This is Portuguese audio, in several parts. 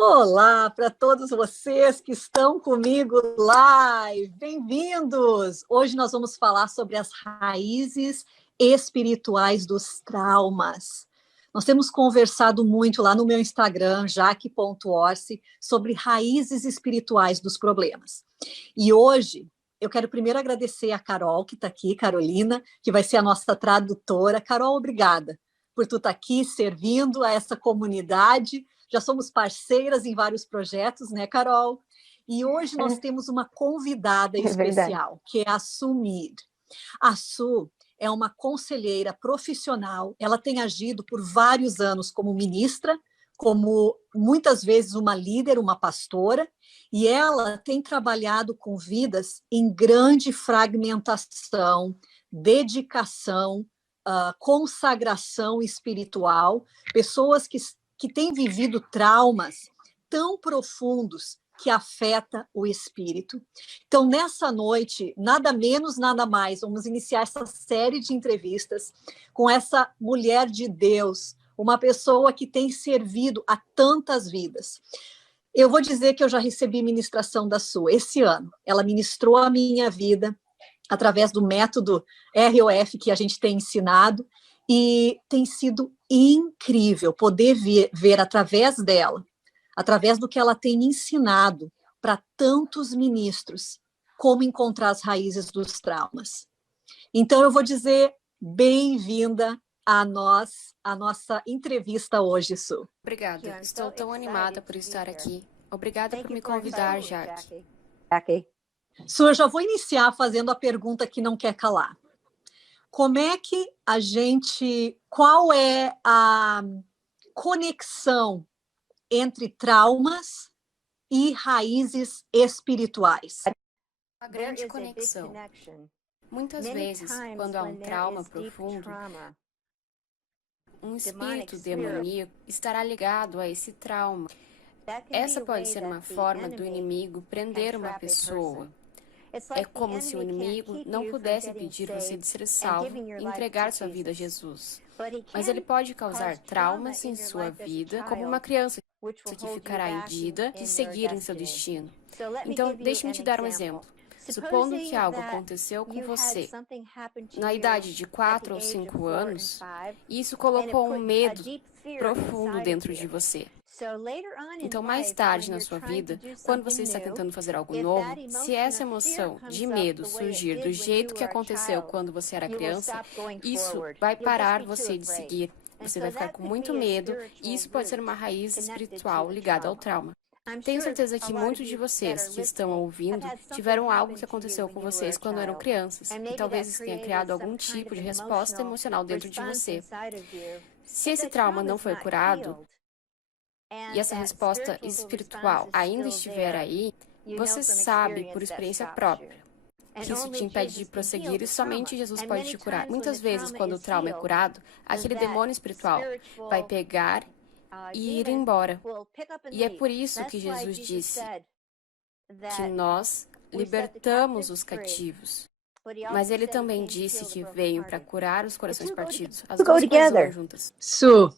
Olá para todos vocês que estão comigo live, bem-vindos! Hoje nós vamos falar sobre as raízes espirituais dos traumas. Nós temos conversado muito lá no meu Instagram, jaque.orse, sobre raízes espirituais dos problemas. E hoje eu quero primeiro agradecer a Carol, que está aqui, Carolina, que vai ser a nossa tradutora. Carol, obrigada por tu estar aqui servindo a essa comunidade. Já somos parceiras em vários projetos, né, Carol? E hoje nós temos uma convidada especial, que é a Su Mir. A Su é uma conselheira profissional, ela tem agido por vários anos como ministra, como muitas vezes uma líder, uma pastora, e ela tem trabalhado com vidas em grande fragmentação, dedicação, consagração espiritual, pessoas que têm vivido traumas tão profundos que afeta o espírito. Então, nessa noite, nada menos, nada mais, vamos iniciar essa série de entrevistas com essa mulher de Deus, uma pessoa que tem servido a tantas vidas. Eu vou dizer que eu já recebi ministração da Su esse ano. Ela ministrou a minha vida através do método ROF que a gente tem ensinado, e tem sido incrível poder ver através dela, através do que ela tem ensinado para tantos ministros, como encontrar as raízes dos traumas. Então, eu vou dizer bem-vinda a nossa entrevista hoje, Su. Obrigada, estou tão animada por estar aqui. Obrigada por me convidar, Jaque. Su, eu já vou iniciar fazendo a pergunta que não quer calar. Como é que qual é a conexão entre traumas e raízes espirituais? Uma grande conexão. Muitas vezes, quando há um trauma profundo, um espírito demoníaco estará ligado a esse trauma. Essa pode ser uma forma do inimigo prender uma pessoa. É como se o inimigo não pudesse impedir você de ser salvo e entregar sua vida a Jesus. Mas ele pode causar traumas em sua vida, como uma criança que ficará impedida de seguir em seu destino. Então, deixe-me te dar um exemplo. Supondo que algo aconteceu com você na idade de 4 ou 5 anos, e isso colocou um medo profundo dentro de você. Então, mais tarde na sua vida, quando você está tentando fazer algo novo, se essa emoção de medo surgir do jeito que aconteceu quando você era criança, isso vai parar você de seguir. Você vai ficar com muito medo, e isso pode ser uma raiz espiritual ligada ao trauma. Tenho certeza que muitos de vocês que estão ouvindo tiveram algo que aconteceu com vocês quando eram crianças, e talvez isso tenha criado algum tipo de resposta emocional dentro de você. Se esse trauma não foi curado, e essa resposta espiritual ainda estiver aí, você sabe por experiência própria que isso te impede de prosseguir e somente Jesus pode te curar. Muitas vezes, quando o trauma é curado, aquele demônio espiritual vai pegar e ir embora. E é por isso que Jesus disse que nós libertamos os cativos. Mas ele também disse que veio para curar os corações partidos. As duas coisas vão juntas. Su,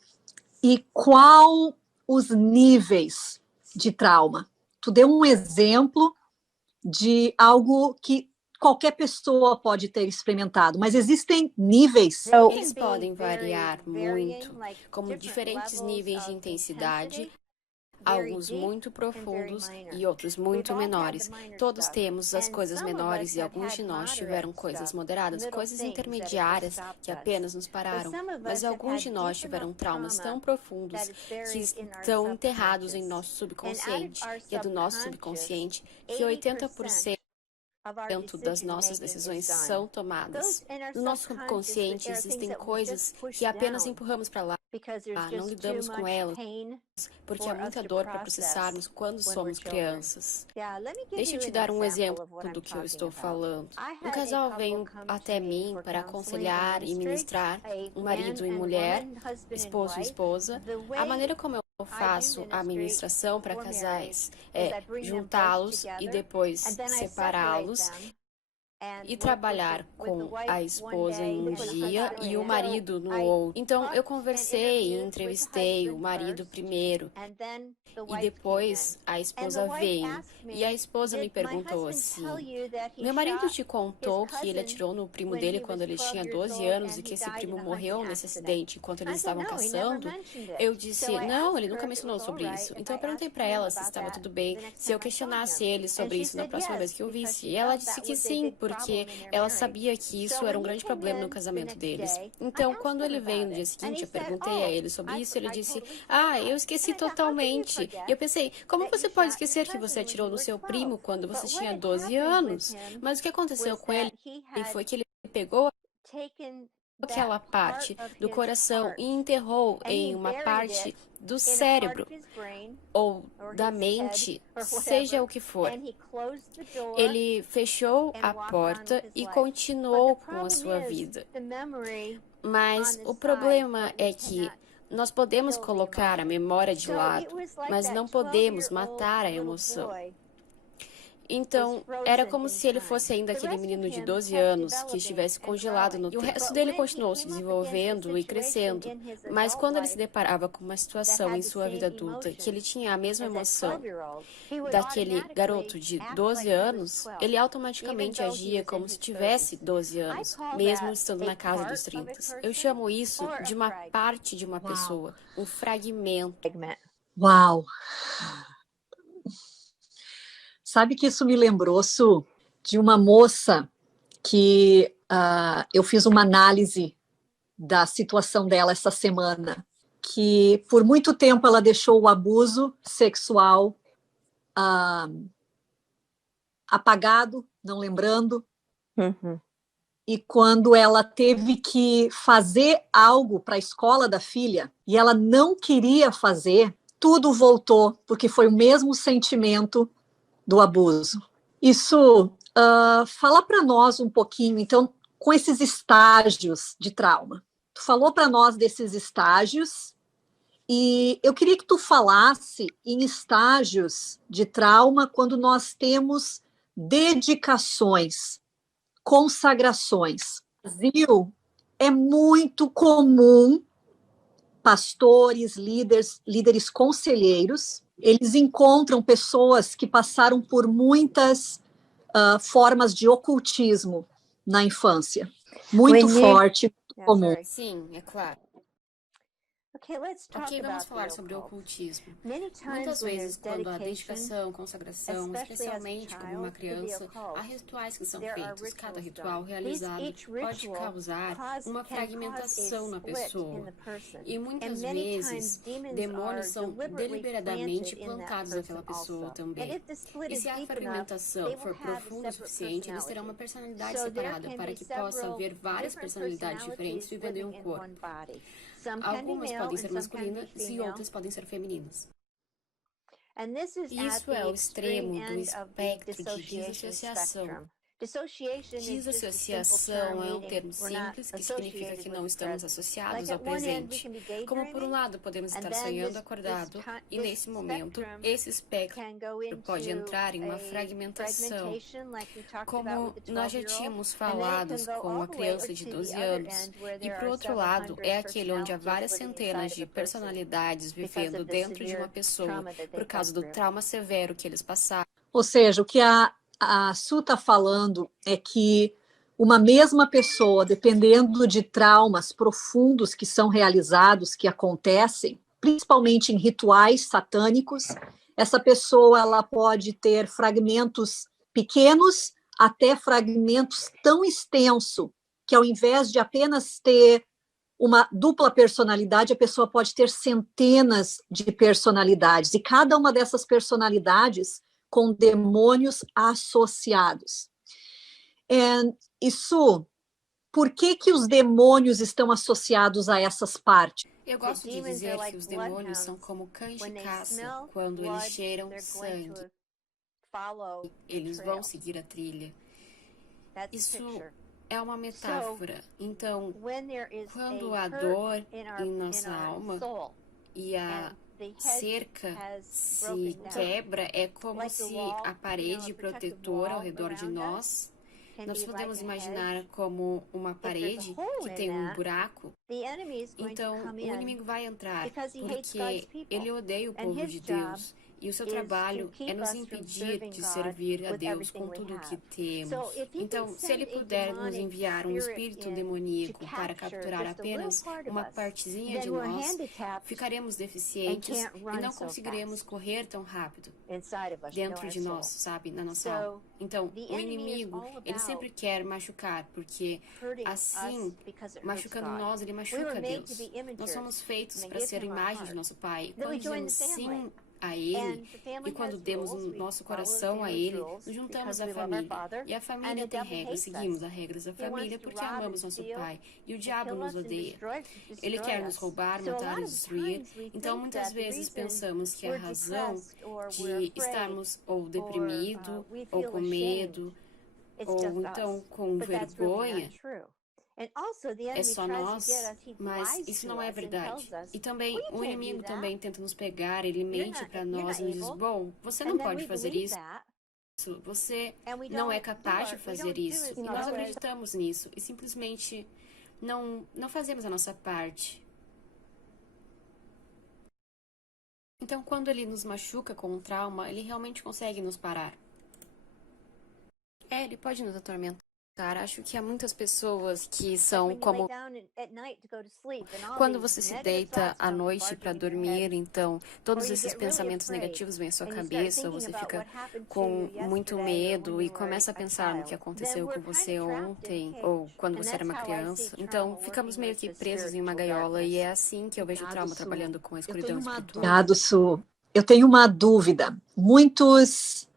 e qual os níveis de trauma? Tu deu um exemplo de algo que qualquer pessoa pode ter experimentado, mas existem níveis. Eles podem variar muito, como diferentes níveis de intensidade, alguns muito profundos e outros muito menores. Todos temos as coisas menores e alguns de nós tiveram coisas moderadas, coisas intermediárias que apenas nos pararam. Mas alguns de nós tiveram traumas tão profundos que estão enterrados em nosso subconsciente. E é do nosso subconsciente que 80% das nossas decisões são tomadas. No nosso subconsciente existem coisas que apenas empurramos para lá, não lidamos com elas, porque há muita dor para processarmos quando somos crianças. Deixa eu te dar um exemplo do que eu estou falando. Um casal vem até mim para aconselhar e ministrar, um marido e mulher, esposo e esposa. A maneira como eu faço a ministração para casais é juntá-los e depois separá-los e trabalhar com a esposa em um dia e o marido no outro. Então, eu conversei e entrevistei o marido primeiro e depois a esposa veio. E a esposa me perguntou assim: meu marido te contou que ele atirou no primo dele quando ele tinha 12 anos e que esse primo morreu nesse acidente enquanto eles estavam caçando? Eu disse: não, ele nunca mencionou sobre isso. Então eu perguntei para ela se estava tudo bem, se eu questionasse ele sobre isso na próxima vez que eu visse. E ela disse que sim, porque ela sabia que isso era um grande problema no casamento deles. Então, quando ele veio no dia seguinte, eu perguntei a ele sobre isso, ele disse: ah, eu esqueci totalmente. E eu pensei: como você pode esquecer que você atirou no seu primo quando você tinha 12 anos? Mas o que aconteceu com ele foi que ele pegou aquela parte do coração e enterrou em uma parte do cérebro ou da mente, seja o que for. Ele fechou a porta e continuou com a sua vida. Mas o problema é que nós podemos colocar a memória de lado, mas não podemos matar a emoção. Então, era como se ele fosse ainda aquele menino de 12 anos que estivesse congelado no tempo. E o resto dele continuou se desenvolvendo e crescendo. Mas quando ele se deparava com uma situação em sua vida adulta que ele tinha a mesma emoção daquele garoto de 12 anos, ele automaticamente agia como se tivesse 12 anos, mesmo estando na casa dos 30. Eu chamo isso de uma parte de uma pessoa, um fragmento. Uau! Sabe que isso me lembrou, Su, de uma moça que eu fiz uma análise da situação dela essa semana, que por muito tempo ela deixou o abuso sexual apagado, não lembrando, e quando ela teve que fazer algo para a escola da filha, e ela não queria fazer, tudo voltou, porque foi o mesmo sentimento do abuso. Isso fala para nós um pouquinho, então, com esses estágios de trauma. Tu falou para nós desses estágios e eu queria que tu falasse em estágios de trauma quando nós temos dedicações, consagrações. No Brasil, é muito comum pastores, líderes conselheiros, eles encontram pessoas que passaram por muitas formas de ocultismo na infância. Muito forte, muito comum. Sim, é claro. Ok, vamos falar sobre o ocultismo. Muitas vezes, quando há dedicação, consagração, especialmente como uma criança, há rituais que são feitos. Cada ritual realizado pode causar uma fragmentação na pessoa. E muitas vezes, demônios são deliberadamente plantados naquela pessoa também. E se a fragmentação for profunda o suficiente, eles terão uma personalidade separada para que possa haver várias personalidades diferentes vivendo em um corpo. Algumas podem ser masculinas e outras podem ser femininas. Isso é o extremo do espectro de dissociação. Dissociação é um termo simples que significa que não estamos associados ao presente. Como por um lado podemos estar sonhando acordado e nesse momento esse espectro pode entrar em uma fragmentação. Como nós já tínhamos falado com a criança de 12 anos. E por outro lado é aquele onde há várias centenas de personalidades vivendo dentro de uma pessoa por causa do trauma severo que eles passaram. Ou seja, o que a Su está falando é que uma mesma pessoa, dependendo de traumas profundos que são realizados, que acontecem, principalmente em rituais satânicos, essa pessoa ela pode ter fragmentos pequenos até fragmentos tão extensos que, ao invés de apenas ter uma dupla personalidade, a pessoa pode ter centenas de personalidades, e cada uma dessas personalidades com demônios associados. Isso, por que os demônios estão associados a essas partes? Eu gosto de dizer que os demônios são como cães de caça. Quando eles cheiram sangue, eles vão seguir a trilha. Isso é uma metáfora. Então, quando há dor em nossa alma e a cerca se quebra, é como se a parede protetora ao redor de nós Nós podemos imaginar como uma parede que tem um buraco. Então, o inimigo vai entrar, porque ele odeia o povo de Deus. E o seu trabalho é nos impedir de servir a Deus com tudo o que temos. Então, se ele puder nos enviar um espírito demoníaco para capturar apenas uma partezinha de nós, ficaremos deficientes e não conseguiremos correr tão rápido dentro de nós, sabe, na nossa alma. Então, o inimigo, ele sempre quer machucar, porque assim, machucando nós, ele machuca Deus. Nós somos feitos para ser a imagem de nosso Pai. Quando dizemos sim a Ele, e quando demos o nosso coração a Ele, nos juntamos à família. E a família tem regras, seguimos as regras da família porque amamos nosso Pai. E o diabo nos odeia. Ele quer nos roubar, matar e destruir. Então, muitas vezes pensamos que a razão de estarmos ou deprimido, ou com medo, ou então com vergonha, é só nós, mas isso não é verdade. E também, o inimigo também tenta nos pegar, ele mente para nós e nos diz, bom, você não pode fazer isso, você não é capaz de fazer isso. E nós acreditamos nisso e simplesmente não fazemos a nossa parte. Então, quando ele nos machuca com um trauma, ele realmente consegue nos parar. Ele pode nos atormentar. Acho que há muitas pessoas que são como quando você se deita à noite para dormir, então todos esses pensamentos negativos vêm à sua cabeça, você fica com muito medo e começa a pensar no que aconteceu com você ontem ou quando você era uma criança. Então ficamos meio que presos em uma gaiola e é assim que eu vejo o trauma trabalhando com a escuridão espiritual. Eu tenho uma dúvida. Muitos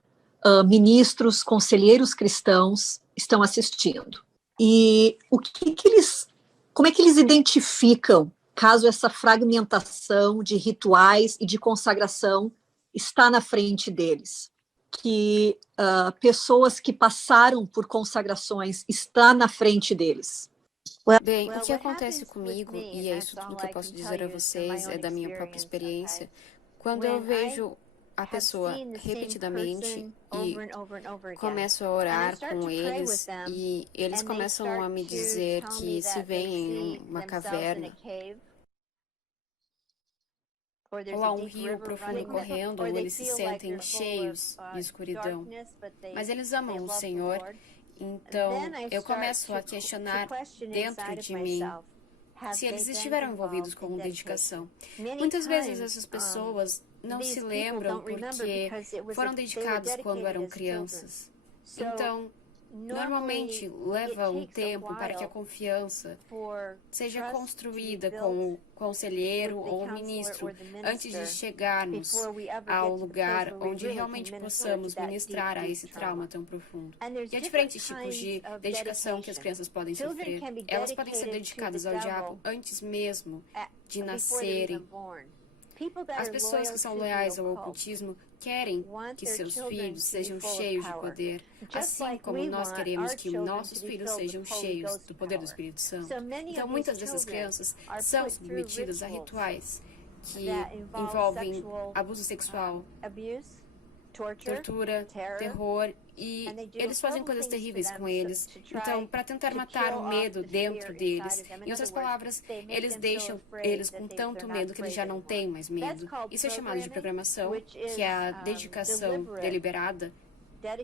ministros, conselheiros cristãos estão assistindo. E como é que eles identificam caso essa fragmentação de rituais e de consagração está na frente deles? Que pessoas que passaram por consagrações está na frente deles? Bem, o que acontece comigo, e é isso tudo que eu posso dizer a vocês, é da minha própria experiência, quando eu vejo a pessoa repetidamente e começo a orar com eles e eles começam a me dizer que se veem em uma caverna ou há um rio profundo correndo ou eles se sentem cheios de escuridão, mas eles amam o Senhor, então eu começo a questionar dentro de mim se eles estiveram envolvidos com dedicação. Muitas vezes essas pessoas não se lembram porque foram dedicados quando eram crianças. Então, normalmente leva um tempo para que a confiança seja construída com o conselheiro ou o ministro antes de chegarmos ao lugar onde realmente possamos ministrar a esse trauma tão profundo. E há diferentes tipos de dedicação que as crianças podem sofrer. Elas podem ser dedicadas ao diabo antes mesmo de nascerem. As pessoas que são leais ao ocultismo querem que seus filhos sejam cheios de poder, assim como nós queremos que nossos filhos sejam cheios do poder do Espírito Santo. Então, muitas dessas crianças são submetidas a rituais que envolvem abuso sexual, tortura, terror, e eles fazem coisas terríveis com eles. Então, para tentar matar o medo dentro deles, em outras palavras, eles deixam eles com tanto medo que eles já não têm mais medo. Isso é chamado de programação, que é a dedicação deliberada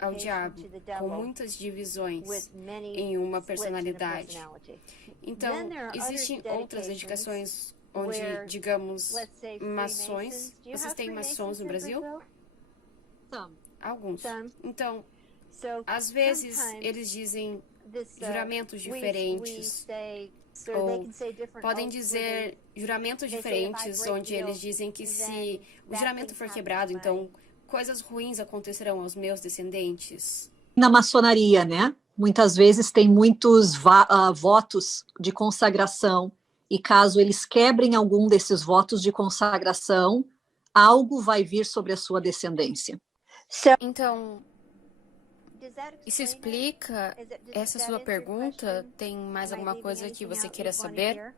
ao diabo, com muitas divisões em uma personalidade. Então, existem outras dedicações onde, digamos, maçons. Vocês têm maçons no Brasil? Alguns. Então, às vezes eles dizem juramentos diferentes, ou podem dizer juramentos diferentes, onde eles dizem que se o juramento for quebrado, então coisas ruins acontecerão aos meus descendentes. Na maçonaria, né? Muitas vezes tem muitos votos de consagração, e caso eles quebrem algum desses votos de consagração, algo vai vir sobre a sua descendência. Então, isso explica essa sua pergunta? Tem mais alguma coisa que você queira saber?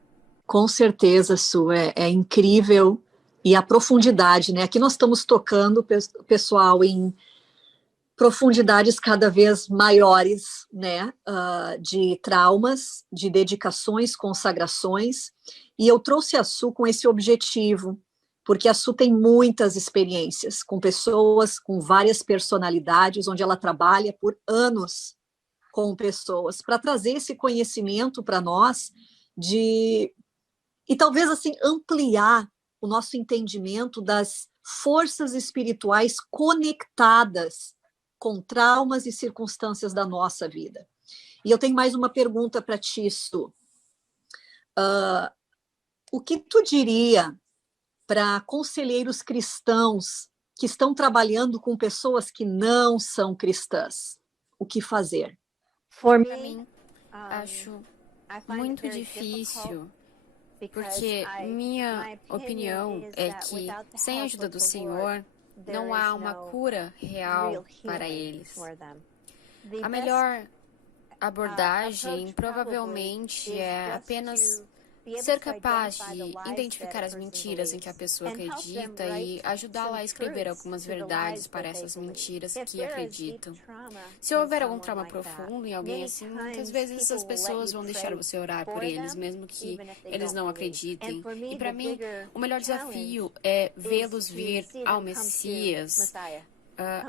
Com certeza, Su, é incrível. E a profundidade, né? Aqui nós estamos tocando, pessoal, em profundidades cada vez maiores, né, de traumas, de dedicações, consagrações, e eu trouxe a Su com esse objetivo, porque a Su tem muitas experiências com pessoas, com várias personalidades, onde ela trabalha por anos com pessoas, para trazer esse conhecimento para nós, e talvez assim ampliar o nosso entendimento das forças espirituais conectadas com traumas e circunstâncias da nossa vida. E eu tenho mais uma pergunta para ti, Su. O que tu diria para conselheiros cristãos que estão trabalhando com pessoas que não são cristãs? O que fazer? Para mim, acho muito difícil, porque minha opinião é que, sem a ajuda do Senhor, não há uma cura real para eles. A melhor abordagem provavelmente é apenas ser capaz de identificar as mentiras em que a pessoa acredita e ajudá-la a escrever algumas verdades para essas mentiras que acreditam. Se houver algum trauma profundo em alguém assim, muitas vezes essas pessoas vão deixar você orar por eles, mesmo que eles não acreditem. E para mim, o melhor desafio é vê-los vir ao Messias,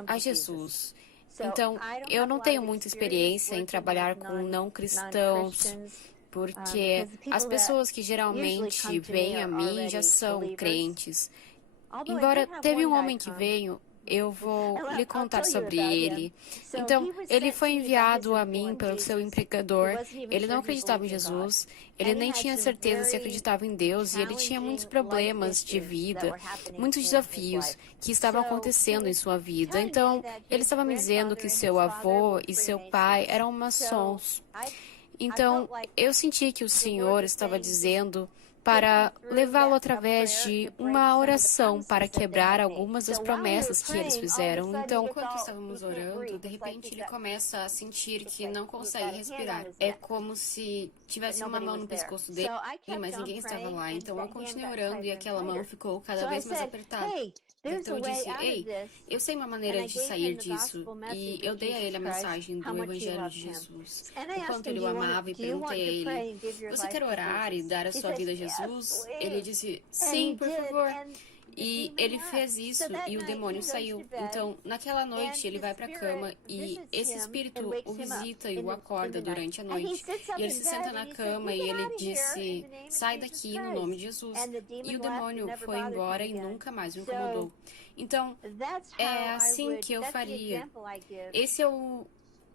a Jesus. Então, eu não tenho muita experiência em trabalhar com não cristãos, porque as pessoas que geralmente vêm a mim já são crentes. Embora teve um homem que veio, eu vou lhe contar sobre ele. Então, ele foi enviado a mim pelo seu empregador. Ele não acreditava em Jesus, ele nem tinha certeza se acreditava em Deus, e ele tinha muitos problemas de vida, muitos desafios que estavam acontecendo em sua vida. Então, ele estava me dizendo que seu avô e seu pai eram maçons. Então, eu senti que o Senhor estava dizendo para levá-lo através de uma oração para quebrar algumas das promessas que eles fizeram. Então, enquanto estávamos orando, de repente ele começa a sentir que não consegue respirar. É como se tivesse uma mão no pescoço dele, mas ninguém estava lá. Então, eu continuei orando e aquela mão ficou cada vez mais apertada. Então eu disse, ei, eu sei uma maneira de sair disso. E eu dei a ele a mensagem do Evangelho de Jesus, o quanto ele o amava, e perguntei a ele, você quer orar e dar a sua vida a Jesus? Ele disse, sim, por favor. E ele fez isso e o demônio saiu. Então, naquela noite, ele vai para a cama e esse espírito o visita e o acorda durante a noite. E ele se senta na cama e ele disse, sai daqui no nome de Jesus. E o demônio foi embora e nunca mais me incomodou. Então, é assim que eu faria. Esse é o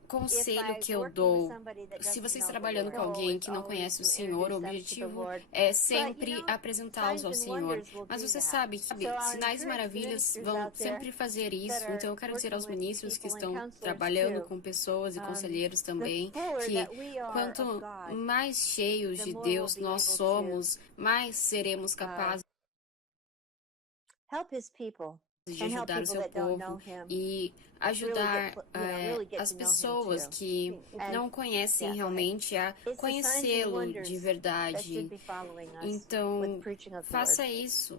conselho que eu dou. Se você está trabalhando com alguém que não conhece o Senhor, o objetivo é sempre apresentá-los ao Senhor. Mas você sabe que sinais e maravilhas vão sempre fazer isso. Então eu quero dizer aos ministros que estão trabalhando com pessoas e conselheiros também, que quanto mais cheios de Deus nós somos, mais seremos capazes de ajudar o seu povo e ajudar as pessoas que não conhecem realmente a conhecê-lo de verdade. Então, faça isso.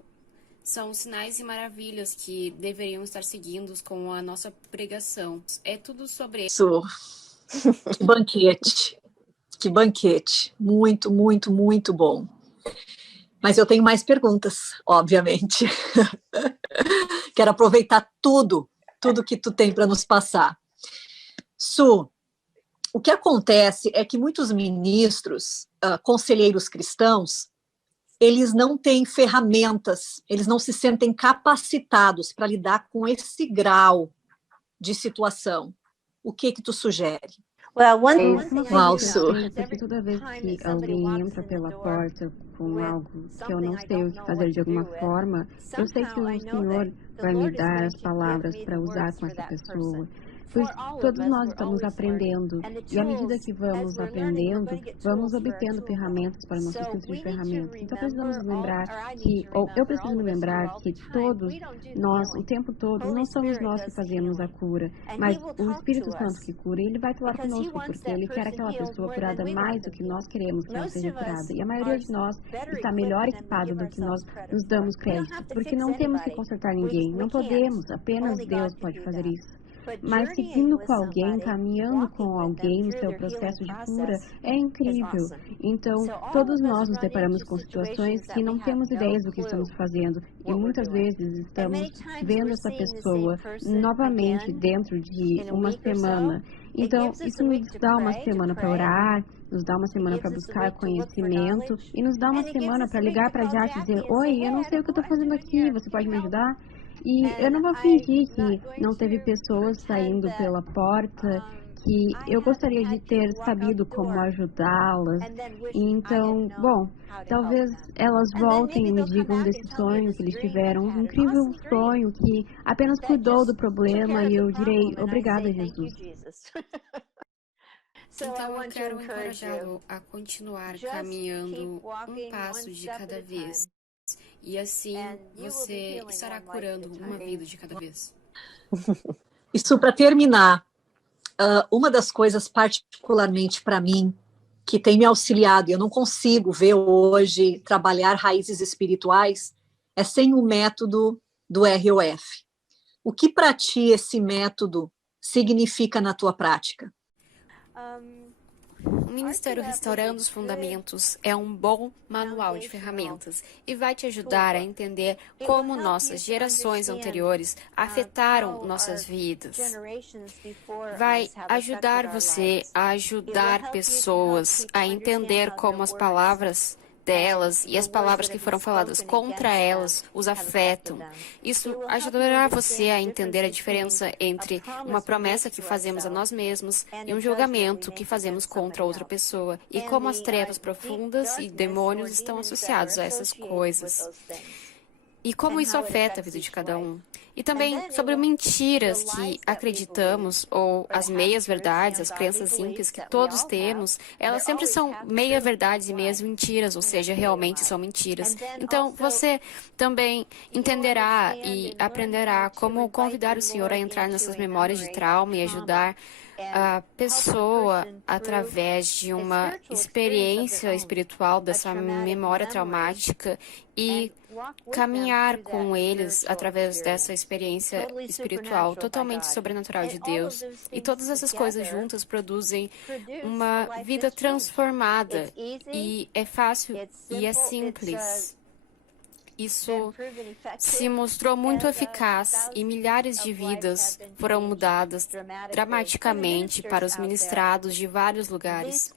São sinais e maravilhas que deveriam estar seguindo com a nossa pregação. É tudo sobre isso. Que banquete. Que banquete. Muito, muito, muito bom. Mas eu tenho mais perguntas, obviamente. Quero aproveitar tudo que tu tem para nos passar. Su, o que acontece é que muitos ministros, conselheiros cristãos, eles não têm ferramentas, eles não se sentem capacitados para lidar com esse grau de situação. O que tu sugere? Porque toda vez que alguém entra pela porta com algo que eu não sei o que fazer de alguma forma, eu sei que o Senhor vai me dar as palavras para usar com essa pessoa. Pois todos nós estamos aprendendo, e à medida que vamos aprendendo, vamos obtendo ferramentas para o nosso centro de ferramentas. Então precisamos lembrar que, ou eu preciso me lembrar que todos nós, o tempo todo, não somos nós que fazemos a cura, mas o Espírito Santo que cura, e ele vai falar conosco, porque ele quer aquela pessoa curada mais do que nós queremos que ela seja curada. E a maioria de nós está melhor equipada do que nós nos damos crédito, porque não temos que consertar ninguém, não podemos, apenas Deus pode fazer isso. Mas seguindo com alguém, caminhando com alguém no seu processo de cura, é incrível. Então, todos nós nos deparamos com situações que não temos ideias do que estamos fazendo. E muitas vezes estamos vendo essa pessoa novamente dentro de uma semana. Então, isso nos dá uma semana para orar, nos dá uma semana para buscar conhecimento e nos dá uma semana para ligar para Jack e dizer: oi, eu não sei o que eu estou fazendo aqui, você pode me ajudar? E eu não vou fingir que não teve pessoas saindo pela porta, que eu gostaria de ter sabido como ajudá-las. Então, bom, talvez elas voltem e me digam desse sonho que eles tiveram, um incrível sonho que apenas cuidou do problema, e eu direi: obrigada, Jesus. Então, eu quero encorajá-lo a continuar caminhando um passo de cada vez. E assim, você estará curando uma vida de cada vez. Isso para terminar, uma das coisas particularmente para mim, que tem me auxiliado, e eu não consigo ver hoje trabalhar raízes espirituais, é sem o método do ROF. O que para ti esse método significa na tua prática? O Ministério Restaurando os Fundamentos é um bom manual de ferramentas e vai te ajudar a entender como nossas gerações anteriores afetaram nossas vidas. Vai ajudar você a ajudar pessoas a entender como as palavras delas e as palavras que foram faladas contra elas os afetam. Isso ajudará você a entender a diferença entre uma promessa que fazemos a nós mesmos e um julgamento que fazemos contra outra pessoa, e como as trevas profundas e demônios estão associados a essas coisas. E como isso afeta a vida de cada um. E também sobre mentiras que acreditamos, ou as meias-verdades, as crenças ímpias que todos temos, elas sempre são meia-verdades e meias-mentiras, ou seja, realmente são mentiras. Então, você também entenderá e aprenderá como convidar o Senhor a entrar nessas memórias de trauma e ajudar a pessoa através de uma experiência espiritual dessa memória traumática e caminhar com eles através dessa experiência espiritual totalmente sobrenatural de Deus. E todas essas coisas juntas produzem uma vida transformada, e é fácil e é simples. Isso se mostrou muito eficaz e milhares de vidas foram mudadas dramaticamente para os ministrados de vários lugares.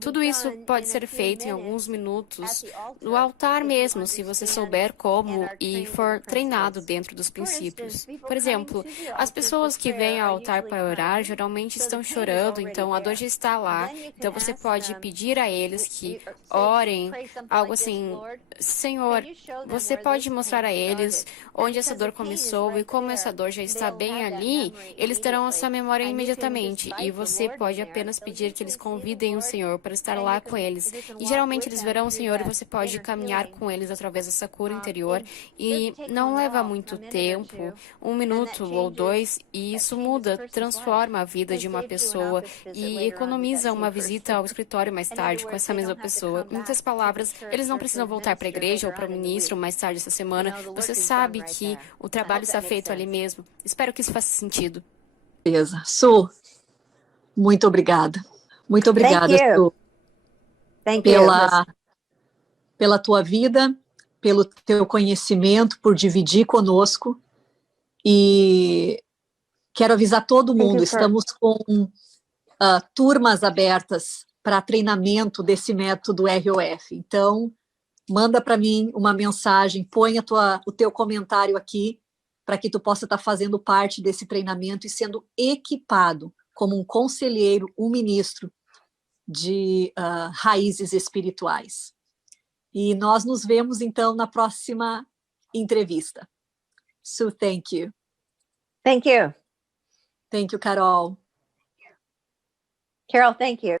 Tudo isso pode ser feito em alguns minutos no altar mesmo, se você souber como e for treinado dentro dos princípios. Por exemplo, as pessoas que vêm ao altar para orar geralmente estão chorando, então a dor já está lá. Então você pode pedir a eles que orem, algo assim: Senhor, você pode mostrar a eles onde essa dor começou, e como essa dor já está bem ali, eles terão essa memória imediatamente, e você pode apenas pedir que eles convidem o Senhor para estar lá com eles. E geralmente eles verão o Senhor, e você pode caminhar com eles através dessa cura interior, e não leva muito tempo, 1 minuto ou 2, e isso muda, transforma a vida de uma pessoa e economiza uma visita ao escritório mais tarde com essa mesma pessoa. Em muitas palavras, eles não precisam voltar para a igreja ou para o ministro mais tarde essa semana. Você sabe que o trabalho está feito ali mesmo. Espero que isso faça sentido. Beleza. Su, muito obrigada. Muito obrigada, Su, pela tua vida, pelo teu conhecimento, por dividir conosco. E quero avisar todo mundo, estamos com turmas abertas para treinamento desse método ROF. Então, manda para mim uma mensagem, põe o teu comentário aqui, para que tu possa estar fazendo parte desse treinamento e sendo equipado como um conselheiro, um ministro de raízes espirituais. E nós nos vemos, então, na próxima entrevista. So, thank you. Thank you. Thank you, Carol. Carol, thank you.